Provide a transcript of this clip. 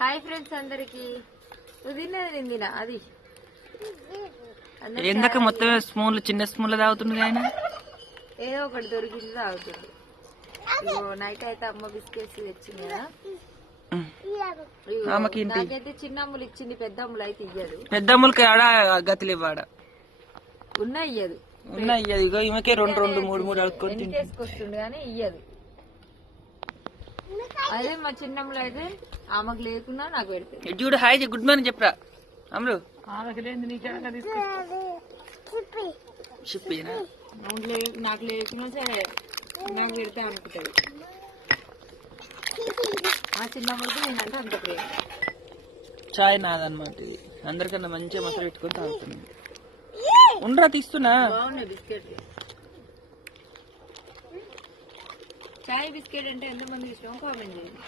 Hi friends అందరికి తిన్నది నేను అది ఎందాక మొత్తం స్పూన్లు చిన్న స్పూన్లు తాగుతుంది ఆయన ఏదో ఒకటి దొరికింది తాగుతుంది. నైట్ అయితే అమ్మ బిస్కెట్స్ తెచ్చింది కదా, నాకైతే చిన్న అమ్ములు ఇచ్చింది, పెద్ద అమ్ములు అయితే ఇయ్యదు. పెద్ద అమ్ములకి ఆడ గతులు ఇవ్వడ ఉన్నా ఇయ్యదు, ఉన్నా ఇయ్యదు. ఇగో ఈమెకే రెండు రెండు మూడు మూడు అడుక్కొని తీసుకొస్తుంది కానీ ఇయ్యదు. అదే మా చిన్నమ్ములు అయితే ఆమెకు లేకున్నా నాకు పెడుతుంది. చూడు హాయ్ గుడ్ మార్నింగ్ చెప్పరా అమ్ములు. నాకు లేకున్నా సరే నాకు పెడతా అనుకుంటది. ఆ చిన్నమ్మకి నేనంటే అంత ప్రేమ. చాయ్ నాదన్నమాట, అందరికన్నా మంచిగా మసాలా పెట్టుకొని తాగుతున్నాను. ఉండరా తీస్తున్నా. బాగున్నాయి బిస్కెట్లు. చాయ్ బిస్కెట్ అంటే ఎంతమంది ఇష్టం కామెంట్ చేయండి.